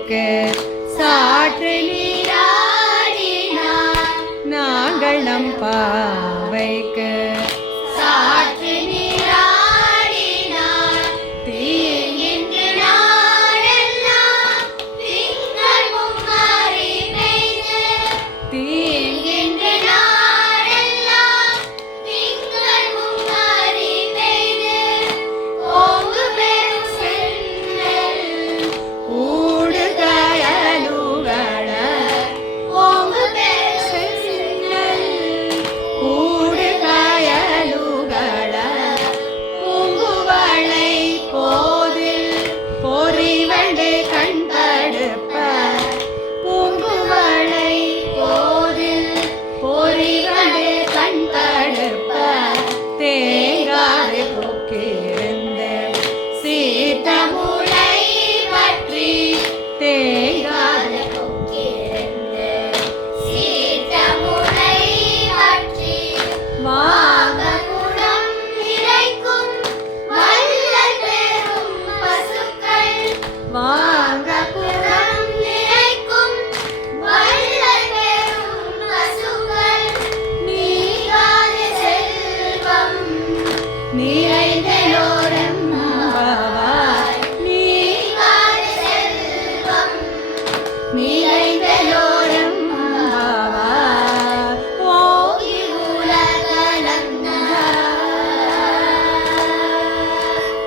பாவைக்கு சாற்று நீராடினார். நாங்கள் நம் பாவைக்கு சாற்று நீராடினார். தீங்கின்ற நாளெல்லாம் திங்கள் மும்மாறி பெய்து. தீங்கின்ற நாளெல்லாம் திங்கள் மும்மாறி பெய்து. ஓங்கு பெரும் சென்னல் ஊடுகயலுகள. ஓங்கு பெரும் சென்னல் ஊடுகயலுகள. பூங்குவளை போதில் பொறிவண்டு கண் தடுப்ப. பூங்குவளை போதில் பொறிவண்டு கண் தடுப்ப. தேங்காது போக்கிருந்து சீத்தமுளை பற்றி. தேங்காது போக்கிருந்து சீத்தமுளை பற்றி. வாங்க குடம் நிறைக்கும் வள்ளல் பெரும் பசுக்கள். வாங்க குடம் நிறைக்கும் வள்ளல் பெரும் பசுக்கள். நீங்காத செல்வம் நீ